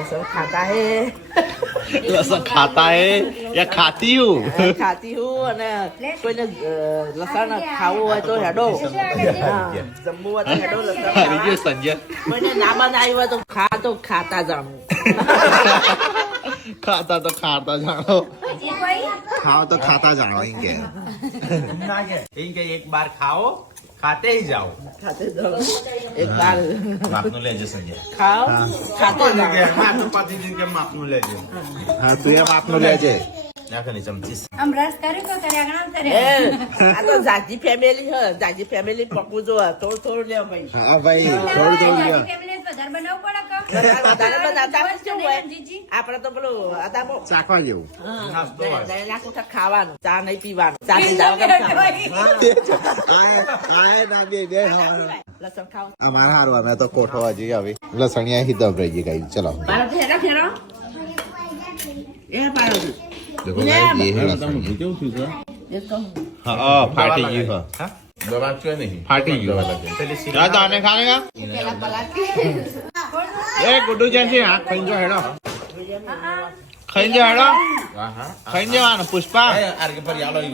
लहसुन खाता है લસણ ખાતા હે યા ખાતી હું खाती हूँ અને કોઈને લસણ ખાવું હોય તો હેડો જમવું હોય તો હેડો લસણ આવી ગયો ખાવા. સંજય કોઈને ના બનાવી હોય તો ખાતા જાણું ખાતા તો ખાતા જાણો ખાઓ તો ખાતા જાણો એમ કે ना के इनके एक बार खाओ खाते ही जाओ ખાતે જાણું એક બાર मापनो ले जो संजय ખાઓ ખાતે જાણું मापनो पाती दिन के मापनो ले जो હા તું એમ આપનું લેજે ना करनी चमची આમ રસ કર્યું તો કર્યા એ આ તો જાજી ફેમિલી હ જાજી ફેમિલી પકવું જો થોડું થોડું લે ભાઈ હા ભાઈ થોડું થોડું લ્યો ફેમિલી વધારે બનાવવું પડે કે વધારે બનાવતા હોય કેવું હોય આપણે તો પેલું આદા ચાખવા જેવું લાખ ખાવાનું ચા નહીં પીવાનું ચા પીધા વગર ખાવાનું. આય ના બે બે લસણ ખાવ અમારા હારવા મેં તો કોઠો હજી આવી લસણિયા હિત રહી ગઈ ચલો પારો ફેરો ફેરો એ પારો देखो गाइस ये है लसणिया क्यों थी એ તો हाँ फाटी गई है हाँ दवा क्यों नहीं फाटी गई पहले क्या दाने खाने का પેલા પલાટી ए गुड्डू जैसे हाथ खाई जो हेडो खाई जो हेडो हाँ हाँ खाई जो पुष्पा आगे पर यालो ही